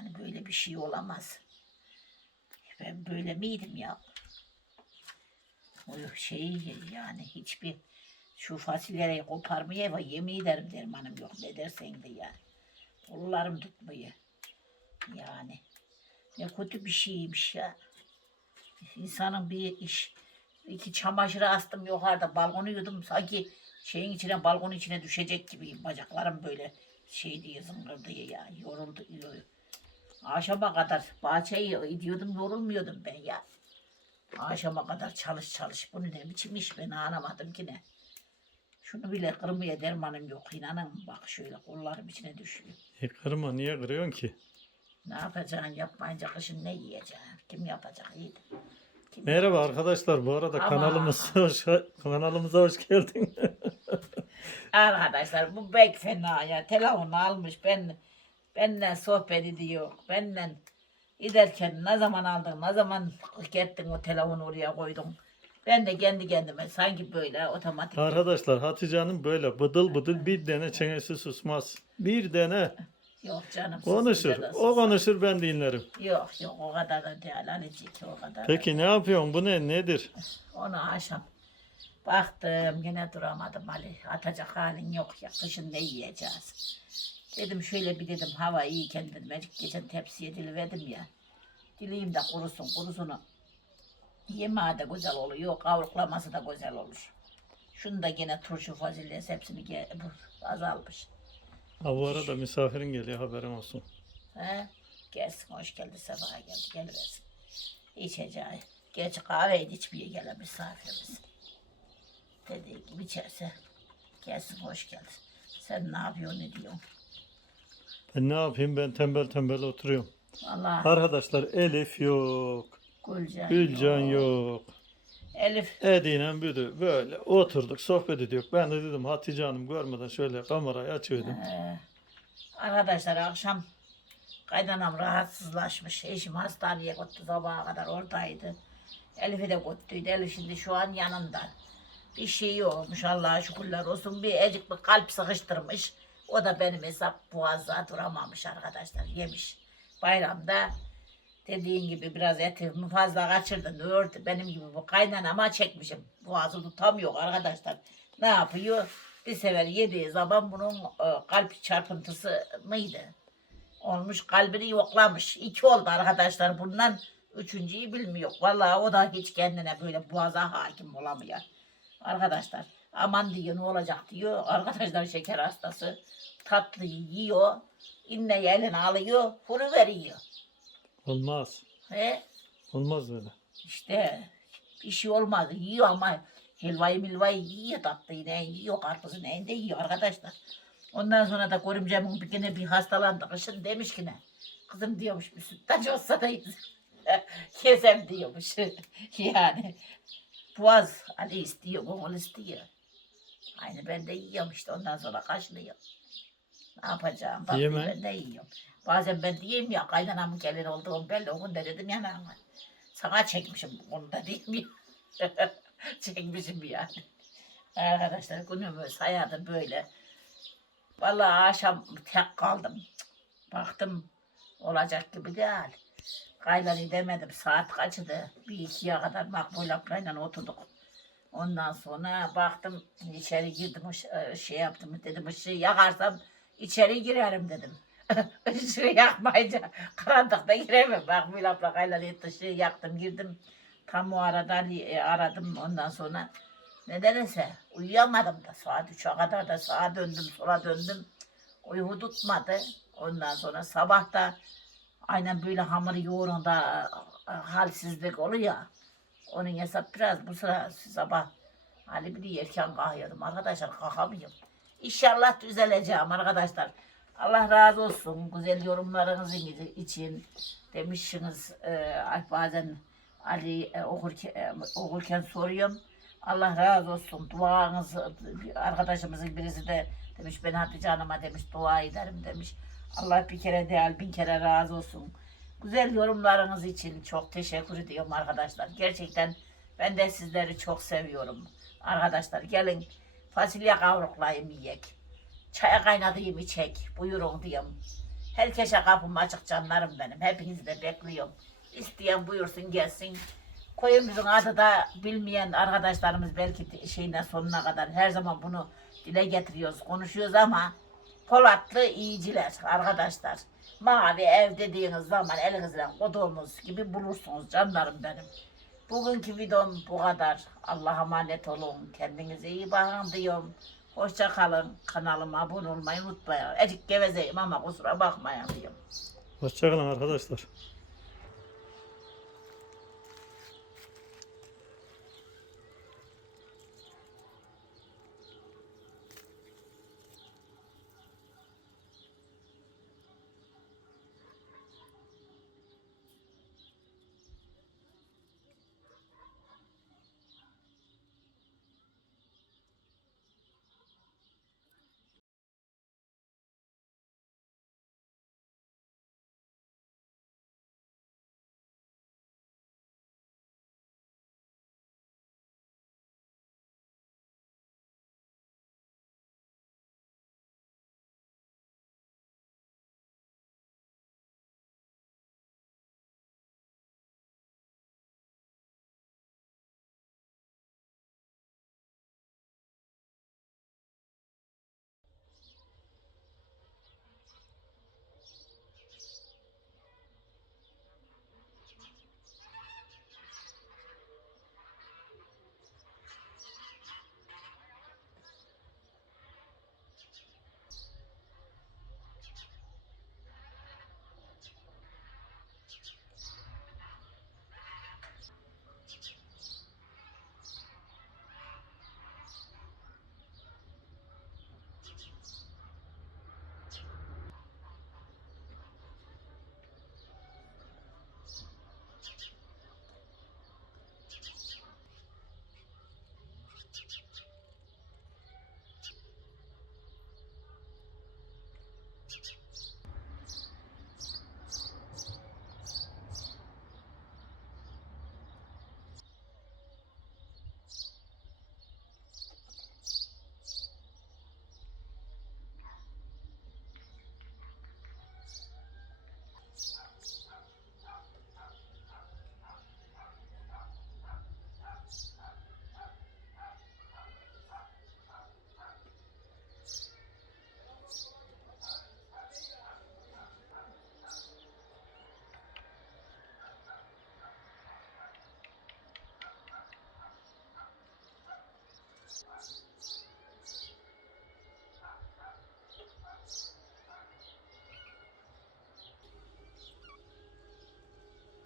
Yani böyle bir şey olamaz. Ben böyle miydim ya? O şey yani hiçbir şu fasulyeyi koparmaya ve yemin ederim dermanım yok. Ne dersen de yani. Kollarım tutmuyor. Yani. Ne kötü bir şeymiş ya. İnsanın bir iş, iki çamaşırı astım yukarıda balkonu yudum sanki şeyin içine balkonun içine düşecek gibiyim. Bacaklarım böyle şey diye zıngırdı ya yoruldu. yoruldu. Akşama kadar bahçeyi gidiyordum yorulmuyordum ben ya. Akşama kadar çalış çalış. Bu ne biçim iş ben anlamadım ki ne. Şunu bile kırmaya dermanım yok inanın bak şöyle kollarım içine düşüyor. E kırma niye kırıyorsun ki? Ne yapacaksın yapmayınca kışın ne yiyeceksin? Kim yapacak iyi. Kim Merhaba arkadaşlar bu arada Ama- kanalımız hoş, kanalımıza hoş geldin. Arkadaşlar bu bek fena ya. Telefonu almış ben benden sohbet ediyor. Benden giderken ne zaman aldın, ne zaman gittin o telefonu oraya koydun. Ben de kendi kendime sanki böyle otomatik. arkadaşlar Hatice Hanım böyle bıdıl bıdıl bir tane çenesi susmaz. Bir tane Yok canım. konuşur. O konuşur ben dinlerim. Yok yok o kadar da değil Alicik o kadar. da Peki ne yapıyorsun? Bu ne? Nedir? Onu akşam baktım yine duramadım Ali. Atacak halin yok ya. Kışın ne yiyeceğiz? Dedim şöyle bir dedim hava iyiyken dedim. Azıcık geçen tepsiye diliverdim ya. Dileyim de kurusun kurusunu. Yemeği de güzel oluyor. Kavruklaması da güzel olur. Şunu da yine turşu fasulyesi hepsini azalmış. Ha bu arada misafirin geliyor haberin olsun. He? Gelsin hoş geldi sabaha geldi geliversin. İçeceği. Geç kahveydi içmeye gelen misafirimiz. Dediği gibi içerse gelsin hoş geldin. Sen ne yapıyorsun ne diyorsun? Ben ne yapayım? Ben tembel tembel oturuyorum. Allah Arkadaşlar Elif yok. Gülcan, Gülcan yok. Elif Edine büdü böyle oturduk sohbet ediyor. Ben de dedim Hatice Hanım görmeden şöyle kamerayı açıyordum. Ee, arkadaşlar akşam kaynanam rahatsızlaşmış. Eşim hastaneye gitti sabaha kadar oradaydı. Elif'i de götürdü. Elif şimdi şu an yanında. Bir şey olmuş Allah'a şükürler olsun. Bir ecik bir kalp sıkıştırmış. O da benim hesap boğazda duramamış arkadaşlar. Yemiş. Bayramda dediğin gibi biraz etimi fazla kaçırdın. Ördü. Benim gibi bu kaynanama çekmişim. Boğazı tutamıyor arkadaşlar. Ne yapıyor? Bir sefer yediği zaman bunun e, kalp çarpıntısı mıydı? Olmuş kalbini yoklamış. İki oldu arkadaşlar bundan. Üçüncüyü bilmiyor. Vallahi o da hiç kendine böyle boğaza hakim olamıyor. Arkadaşlar aman diyor ne olacak diyor. Arkadaşlar şeker hastası tatlıyı yiyor. İnneyi eline alıyor. Furu veriyor. Olmaz. He? Olmaz öyle. İşte bir şey olmaz. Yiyor ama helvayı milvayı yiyor tatlıyı ne yiyor karpuzu ne de yiyor arkadaşlar. Ondan sonra da görümcemin bir gene bir hastalandı. Kışın demiş ki ne? Kızım diyormuş bir sütlaç olsa da. Kesem diyormuş. yani boğaz Ali istiyor, gönül istiyor. Aynı ben de yiyorum işte ondan sonra kaşınıyor. Ne yapacağım? Bak Yeme. ben de yiyorum. Bazen ben diyeyim ya kaynanamın gelin olduğum belli. O gün de dedim ya sana çekmişim bu konuda diyeyim ya. çekmişim yani. Arkadaşlar günümüz hayatı böyle. Vallahi akşam tek kaldım. Baktım olacak gibi değil. Kayları demedim saat kaçtı. Bir ikiye kadar Makbul ablayla oturduk. Ondan sonra baktım içeri girdim ışı- şey yaptım dedim ışığı yakarsam içeri girerim dedim. Işığı yakmayınca karanlıkta giremem. Makbul abla kayları etti ışığı yaktım girdim. Tam o arada e, aradım ondan sonra nedense uyuyamadım da saat 3'e kadar da sağa döndüm sola döndüm. Uyku tutmadı. Ondan sonra sabah da aynen böyle hamur yoğurunda e, halsizlik oluyor. Onun hesap biraz bu sıra sabah hani bir erken kalkıyordum arkadaşlar kalkamıyorum. İnşallah düzeleceğim arkadaşlar. Allah razı olsun güzel yorumlarınız için demişsiniz e, bazen Ali e, okurken, e, okurken soruyorum. Allah razı olsun. Duanız arkadaşımızın birisi de demiş ben Hatice Hanım'a demiş dua ederim demiş. Allah bir kere değil bin kere razı olsun. Güzel yorumlarınız için çok teşekkür ediyorum arkadaşlar. Gerçekten ben de sizleri çok seviyorum. Arkadaşlar gelin fasulye kavruklayayım yiyek. Çaya kaynatayım içek. Buyurun diyorum. Herkese kapım açık canlarım benim. Hepinizi de bekliyorum. İsteyen buyursun gelsin. Koyumuzun adı da bilmeyen arkadaşlarımız belki şeyine sonuna kadar her zaman bunu dile getiriyoruz, konuşuyoruz ama Polatlı iyiciler arkadaşlar. Mavi ev dediğiniz zaman elinizden koduğumuz gibi bulursunuz canlarım benim. Bugünkü videom bu kadar. Allah'a emanet olun. Kendinize iyi bakın diyorum. Hoşça kalın. Kanalıma abone olmayı unutmayın. Ecik gevezeyim ama kusura bakmayın diyorum. Hoşçakalın arkadaşlar.